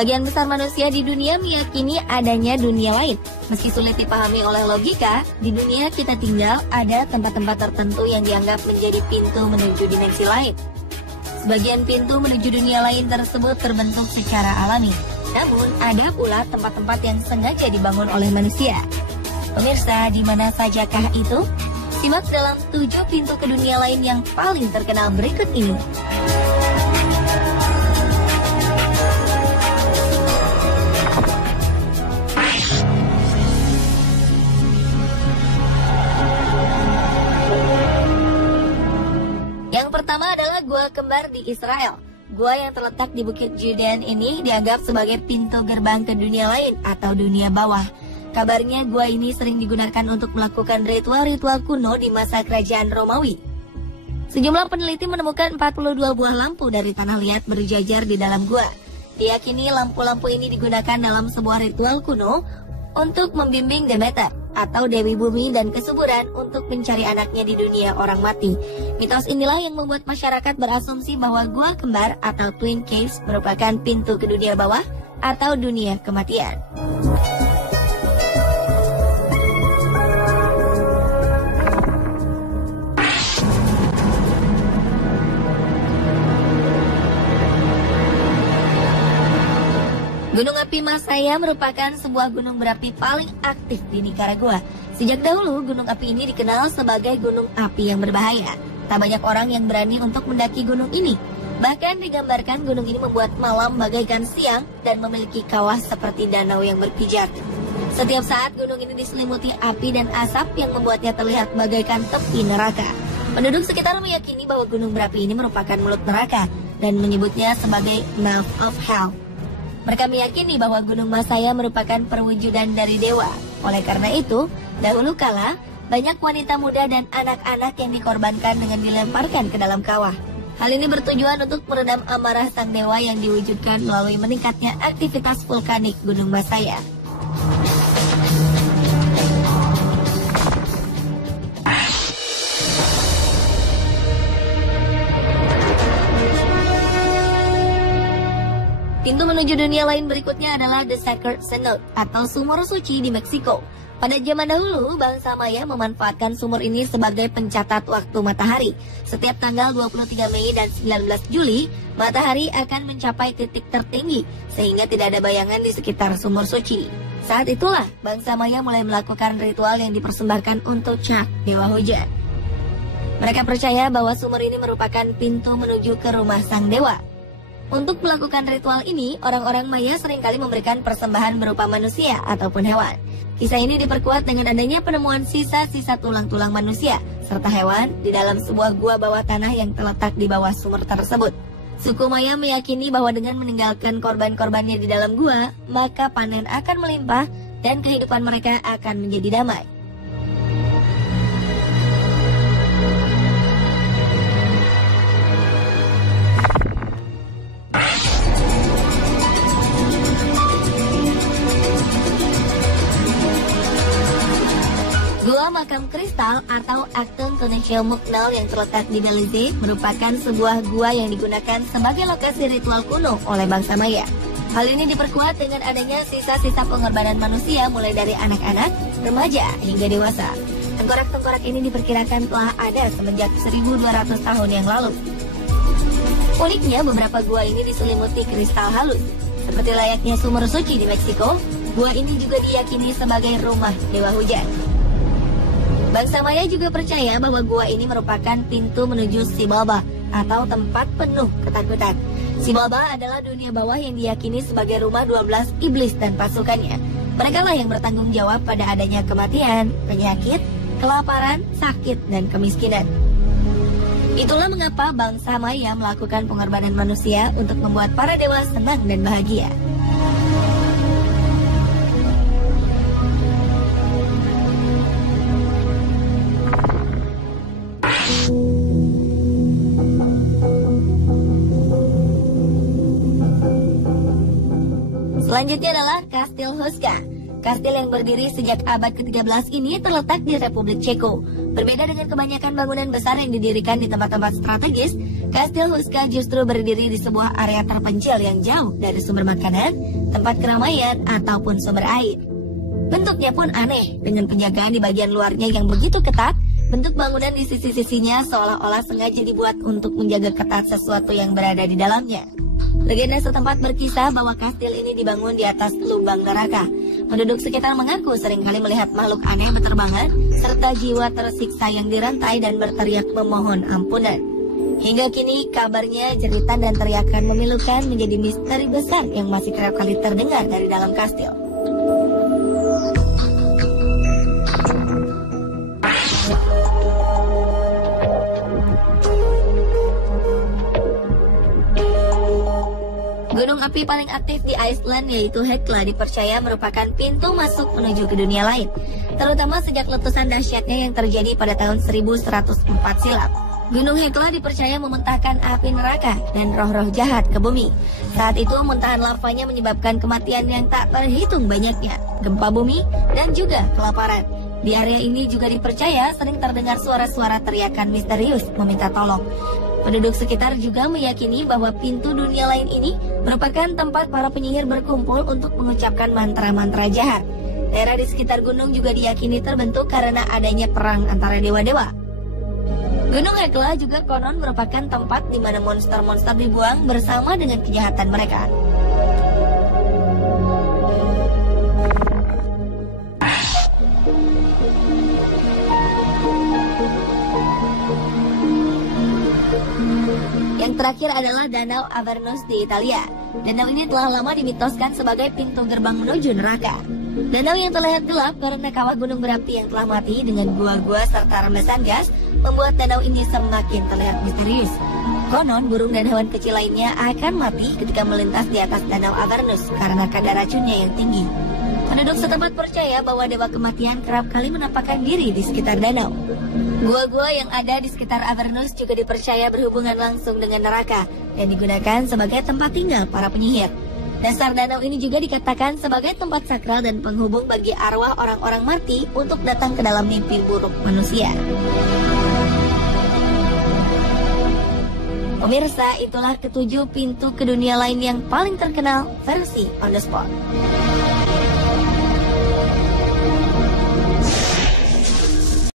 Sebagian besar manusia di dunia meyakini adanya dunia lain. Meski sulit dipahami oleh logika, di dunia kita tinggal ada tempat-tempat tertentu yang dianggap menjadi pintu menuju dimensi lain. Sebagian pintu menuju dunia lain tersebut terbentuk secara alami. Namun, ada pula tempat-tempat yang sengaja dibangun oleh manusia. Pemirsa, di mana sajakah itu? Simak dalam 7 pintu ke dunia lain yang paling terkenal berikut ini. Yang pertama adalah Gua Kembar di Israel. Gua yang terletak di Bukit Judean ini dianggap sebagai pintu gerbang ke dunia lain atau dunia bawah. Kabarnya gua ini sering digunakan untuk melakukan ritual-ritual kuno di masa kerajaan Romawi. Sejumlah peneliti menemukan 42 buah lampu dari tanah liat berjajar di dalam gua. Diyakini lampu-lampu ini digunakan dalam sebuah ritual kuno untuk membimbing Demeter atau Dewi Bumi dan kesuburan untuk mencari anaknya di dunia orang mati. Mitos inilah yang membuat masyarakat berasumsi bahwa gua kembar atau Twin Caves merupakan pintu ke dunia bawah atau dunia kematian. Gunung api Masaya merupakan sebuah gunung berapi paling aktif di Nicaragua. Sejak dahulu, gunung api ini dikenal sebagai gunung api yang berbahaya. Tak banyak orang yang berani untuk mendaki gunung ini. Bahkan digambarkan gunung ini membuat malam bagaikan siang dan memiliki kawah seperti danau yang berpijak. Setiap saat gunung ini diselimuti api dan asap yang membuatnya terlihat bagaikan tepi neraka. Penduduk sekitar meyakini bahwa gunung berapi ini merupakan mulut neraka dan menyebutnya sebagai mouth of hell. Mereka meyakini bahwa Gunung Masaya merupakan perwujudan dari dewa. Oleh karena itu, dahulu kala, banyak wanita muda dan anak-anak yang dikorbankan dengan dilemparkan ke dalam kawah. Hal ini bertujuan untuk meredam amarah sang dewa yang diwujudkan melalui meningkatnya aktivitas vulkanik Gunung Masaya. Pintu menuju dunia lain berikutnya adalah The Sacred Cenote atau sumur suci di Meksiko. Pada zaman dahulu, bangsa Maya memanfaatkan sumur ini sebagai pencatat waktu matahari. Setiap tanggal 23 Mei dan 19 Juli, matahari akan mencapai titik tertinggi sehingga tidak ada bayangan di sekitar sumur suci. Saat itulah bangsa Maya mulai melakukan ritual yang dipersembahkan untuk Chak, dewa hujan. Mereka percaya bahwa sumur ini merupakan pintu menuju ke rumah sang dewa. Untuk melakukan ritual ini, orang-orang Maya seringkali memberikan persembahan berupa manusia ataupun hewan. Kisah ini diperkuat dengan adanya penemuan sisa-sisa tulang-tulang manusia serta hewan di dalam sebuah gua bawah tanah yang terletak di bawah sumur tersebut. Suku Maya meyakini bahwa dengan meninggalkan korban-korbannya di dalam gua, maka panen akan melimpah dan kehidupan mereka akan menjadi damai. Gua Makam Kristal atau Acton Tonatiuh Muknal yang terletak di Belize merupakan sebuah gua yang digunakan sebagai lokasi ritual kuno oleh bangsa Maya. Hal ini diperkuat dengan adanya sisa-sisa pengorbanan manusia mulai dari anak-anak, remaja hingga dewasa. Tengkorak-tengkorak ini diperkirakan telah ada semenjak 1200 tahun yang lalu. Uniknya, beberapa gua ini diselimuti kristal halus. Seperti layaknya sumur suci di Meksiko, gua ini juga diyakini sebagai rumah dewa hujan. Bangsa Maya juga percaya bahwa gua ini merupakan pintu menuju Xibalba atau tempat penuh ketakutan. Xibalba adalah dunia bawah yang diyakini sebagai rumah 12 iblis dan pasukannya. Mereka lah yang bertanggung jawab pada adanya kematian, penyakit, kelaparan, sakit, dan kemiskinan. Itulah mengapa bangsa Maya melakukan pengorbanan manusia untuk membuat para dewa senang dan bahagia. Selanjutnya adalah Kastil Huska. Kastil yang berdiri sejak abad ke-13 ini terletak di Republik Ceko. Berbeda dengan kebanyakan bangunan besar yang didirikan di tempat-tempat strategis, Kastil Huska justru berdiri di sebuah area terpencil yang jauh dari sumber makanan, tempat keramaian, ataupun sumber air. Bentuknya pun aneh, dengan penjagaan di bagian luarnya yang begitu ketat. Bentuk bangunan di sisi-sisinya seolah-olah sengaja dibuat untuk menjaga ketat sesuatu yang berada di dalamnya. Legenda setempat berkisah bahwa kastil ini dibangun di atas lubang neraka. Penduduk sekitar mengaku seringkali melihat makhluk aneh berterbangan, serta jiwa tersiksa yang dirantai dan berteriak memohon ampunan. Hingga kini kabarnya jeritan dan teriakan memilukan menjadi misteri besar yang masih kerap kali terdengar dari dalam kastil. Gunung api paling aktif di Iceland yaitu Hekla dipercaya merupakan pintu masuk menuju ke dunia lain, terutama sejak letusan dahsyatnya yang terjadi pada tahun 1104 silam. Gunung Hekla dipercaya memuntahkan api neraka dan roh-roh jahat ke bumi. Saat itu muntahan lavanya menyebabkan kematian yang tak terhitung banyaknya, gempa bumi, dan juga kelaparan. Di area ini juga dipercaya sering terdengar suara-suara teriakan misterius meminta tolong. Penduduk sekitar juga meyakini bahwa pintu dunia lain ini merupakan tempat para penyihir berkumpul untuk mengucapkan mantra-mantra jahat. Daerah di sekitar gunung juga diyakini terbentuk karena adanya perang antara dewa-dewa. Gunung Hekla juga konon merupakan tempat di mana monster-monster dibuang bersama dengan kejahatan mereka. Yang terakhir adalah Danau Avernus di Italia. Danau ini telah lama dimitoskan sebagai pintu gerbang menuju neraka. Danau yang terlihat gelap karena kawah gunung berapi yang telah mati dengan gua-gua serta rembesan gas membuat danau ini semakin terlihat misterius. Konon burung dan hewan kecil lainnya akan mati ketika melintas di atas Danau Avernus karena kadar racunnya yang tinggi. Penduduk setempat percaya bahwa dewa kematian kerap kali menampakkan diri di sekitar danau. Gua-gua yang ada di sekitar Avernus juga dipercaya berhubungan langsung dengan neraka dan digunakan sebagai tempat tinggal para penyihir. Dasar danau ini juga dikatakan sebagai tempat sakral dan penghubung bagi arwah orang-orang mati untuk datang ke dalam mimpi buruk manusia. Pemirsa, itulah ketujuh pintu ke dunia lain yang paling terkenal versi On The Spot.